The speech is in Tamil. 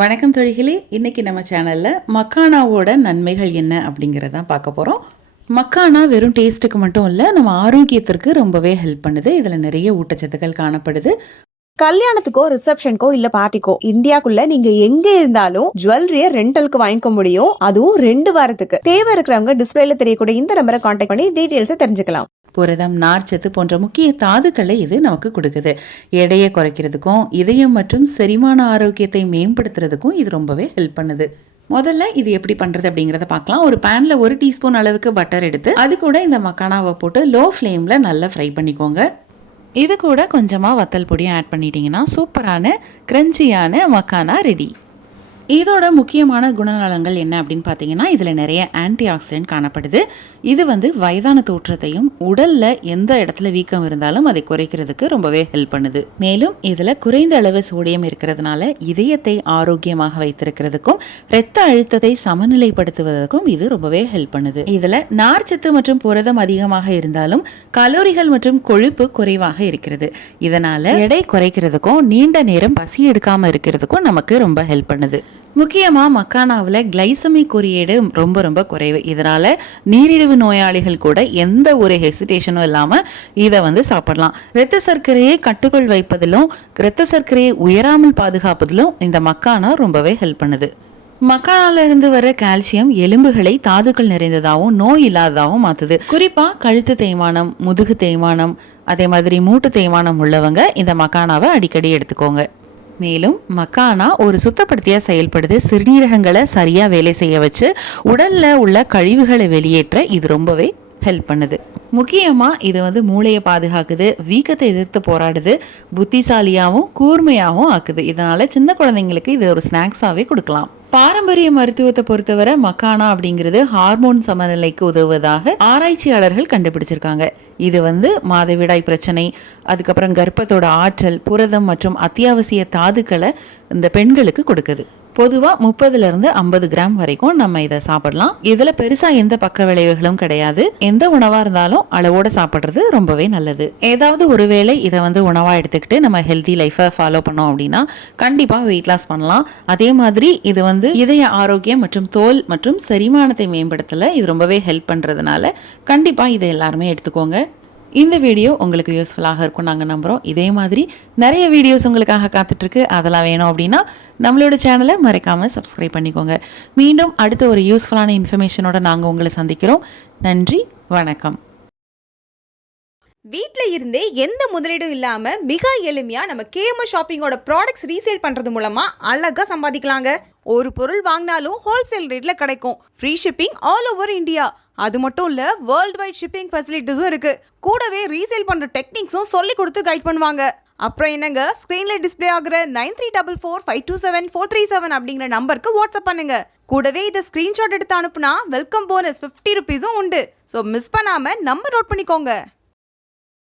வணக்கம் தொழிகளே. இன்றைக்கி நம்ம சேனலில் மக்கானாவோட நன்மைகள் என்ன அப்படிங்கிறதான் பார்க்க போகிறோம். மக்கானா வெறும் டேஸ்ட்டுக்கு மட்டும் இல்லை, நம்ம ஆரோக்கியத்திற்கு ரொம்பவே ஹெல்ப் பண்ணுது. இதில் நிறைய ஊட்டச்சத்துக்கள் காணப்படுது. கல்யாணத்துக்கோ ரிசப்ஷனுக்கோ இல்ல பார்ட்டிக்கோ இந்தியாக்குள்ள நீங்க எங்க இருந்தாலும் ஜுவல்லரிய ரெண்டலுக்கு வாங்கிக்க முடியும். அதுவும் 2 வாரத்துக்கு. தேவை இருக்கிறவங்க டிஸ்பிளேல தெரியக்கூடிய இந்த நம்பரை கான்டாக்ட் பண்ணி டீடைல்ஸ் தெரிஞ்சுக்கலாம். புரதம், நார்ச்சத்து போன்ற முக்கிய தாதுக்களை இது நமக்கு கொடுக்குது. எடையை குறைக்கிறதுக்கும் இதயம் மற்றும் செரிமான ஆரோக்கியத்தை மேம்படுத்துறதுக்கும் இது ரொம்பவே ஹெல்ப் பண்ணுது. முதல்ல இது எப்படி பண்ணுறது அப்படிங்கிறத பார்க்கலாம். ஒரு பேனில் 1 டீஸ்பூன் அளவுக்கு பட்டர் எடுத்து அது கூட இந்த மக்கானாவை போட்டு லோ ஃப்ளேமில் நல்லா ஃப்ரை பண்ணிக்கோங்க. இது கூட கொஞ்சமாக வத்தல் பொடியும் ஆட் பண்ணிட்டீங்கன்னா சூப்பரான கிரன்ச்சியான மக்கானா ரெடி. இதோட முக்கியமான குணநலங்கள் என்ன அப்படின்னு பார்த்தீங்கன்னா, இதில் நிறைய ஆன்டி ஆக்சிடென்ட் காணப்படுது. இது வயதான தோற்றத்தையும் உடலில் எந்த இடத்துல வீக்கம் இருந்தாலும் அதை குறைக்கிறதுக்கு ரொம்பவே ஹெல்ப் பண்ணுது. மேலும் இதில் குறைந்த அளவு சோடியம் இருக்கிறதுனால இதயத்தை ஆரோக்கியமாக வைத்திருக்கிறதுக்கும் இரத்த அழுத்தத்தை சமநிலைப்படுத்துவதற்கும் இது ரொம்பவே ஹெல்ப் பண்ணுது. இதில் நார்ச்சத்து மற்றும் புரதம் அதிகமாக இருந்தாலும் கலோரிகள் மற்றும் கொழுப்பு குறைவாக இருக்கிறது. இதனால் எடை குறைக்கிறதுக்கும் நீண்ட நேரம் பசி எடுக்காமல் இருக்கிறதுக்கும் நமக்கு ரொம்ப ஹெல்ப் பண்ணுது. முக்கியமாக மக்கானாவில் கிளைசமிக் குறியீடு ரொம்ப ரொம்ப குறைவு. இதனால் நீரிழிவு நோயாளிகள் கூட எந்த ஒரு ஹெசிடேஷனும் இல்லாமல் இதை சாப்பிடலாம். இரத்த சர்க்கரையை கட்டுக்குள் வைப்பதிலும் இரத்த சர்க்கரையை உயராமல் பாதுகாப்பதிலும் இந்த மக்கானா ரொம்பவே ஹெல்ப் பண்ணுது. மக்கானாலிருந்து வர கால்சியம் எலும்புகளை தாதுக்கள் நிறைந்ததாகவும் நோய் இல்லாததாகவும் மாற்றுது. குறிப்பாக கழுத்து தேய்மானம், முதுகு தேய்மானம், அதே மாதிரி மூட்டு தேய்மானம் உள்ளவங்க இந்த மக்கானாவை அடிக்கடி எடுத்துக்கோங்க. மேலும் மக்கானா ஒரு சுத்தப்படுத்தியா செயல்படுது. சிறுநீரகங்களை சரியாக வேலை செய்ய வச்சு உடலில் உள்ள கழிவுகளை வெளியேற்ற இது ரொம்பவே ஹெல்ப் பண்ணுது. முக்கியமாக இது மூளையை பாதுகாக்குது, வீக்கத்தை எதிர்த்து போராடுது, புத்திசாலியாகவும் கூர்மையாகவும் ஆக்குது. இதனால் சின்ன குழந்தைங்களுக்கு இது ஒரு ஸ்நாக்ஸாகவே கொடுக்கலாம். பாரம்பரிய மருத்துவத்தை பொறுத்தவரை மக்கானா அப்படிங்கிறது ஹார்மோன் சமநிலைக்கு உதவுவதாக ஆராய்ச்சியாளர்கள் கண்டுபிடிச்சிருக்காங்க. இது மாதவிடாய் பிரச்சனை, அதுக்கப்புறம் கர்ப்பத்தோட ஆற்றல், புரதம் மற்றும் அத்தியாவசிய தாதுக்களை இந்த பெண்களுக்கு கொடுக்குது. பொதுவாக 30 to 50 கிராம் வரைக்கும் நம்ம இதை சாப்பிடலாம். இதில் பெருசாக எந்த பக்க விளைவுகளும் கிடையாது. எந்த உணவாக இருந்தாலும் அளவோடு சாப்பிட்றது ரொம்பவே நல்லது. ஏதாவது ஒரு வேளை இதை உணவாக எடுத்துக்கிட்டு நம்ம ஹெல்தி லைஃப்பை ஃபாலோ பண்ணோம் அப்படின்னா கண்டிப்பாக வெயிட் லாஸ் பண்ணலாம். அதே மாதிரி இது இதய ஆரோக்கியம் மற்றும் தோல் மற்றும் செரிமானத்தை மேம்படுத்தல இது ரொம்பவே ஹெல்ப் பண்ணுறதுனால கண்டிப்பாக இதை எல்லாருமே எடுத்துக்கோங்க. இந்த வீடியோ உங்களுக்கு யூஸ்ஃபுல்லாக இருக்கும் நாங்கள் நம்புகிறோம். இதே மாதிரி நிறைய வீடியோஸ் உங்களுக்காக காத்துட்ருக்கு. அதெல்லாம் வேணும் அப்படின்னா நம்மளோட சேனலை மறக்காமல் சப்ஸ்கிரைப் பண்ணிக்கோங்க. மீண்டும் அடுத்த ஒரு யூஸ்ஃபுல்லான இன்ஃபர்மேஷனோட நாங்கள் உங்களை சந்திக்கிறோம். நன்றி, வணக்கம். வீட்டில் இருந்தே எந்த முதலீடும் இல்லாமல் மிக எளிமையாக நம்ம கேஎம்எஸ் ஷாப்பிங்கோட ப்ராடக்ட்ஸ் ரீசேல் பண்ணுறது மூலமாக அழகாக சம்பாதிக்கலாங்க. ஒரு பொருள் வாங்கினாலும் ஹோல்சேல் ரேட்டில் கிடைக்கும். Free shipping all over India. அது மட்டும் இல்லை, வேர்ல்டு வைட் ஷிப்பிங் ஃபெசிலிட்டிஸும் இருக்குது. கூடவே ரீசேல் பண்ணுற டெக்னிக்ஸும் சொல்லி கொடுத்து கைட் பண்ணுவாங்க. அப்புறம் என்னங்க, ஸ்க்ரீனில் டிஸ்பிளே ஆகிற 9344527437 அப்படிங்கிற நம்பருக்கு வாட்ஸ்அப் பண்ணுங்க. கூடவே இதை ஸ்க்ரீன்ஷாட் எடுத்து அனுப்புனா வெல்கம் போனஸ் 50 ரூபீஸும் உண்டு. ஸோ மிஸ் பண்ணாமல் நம்பர் நோட் பண்ணிக்கோங்க.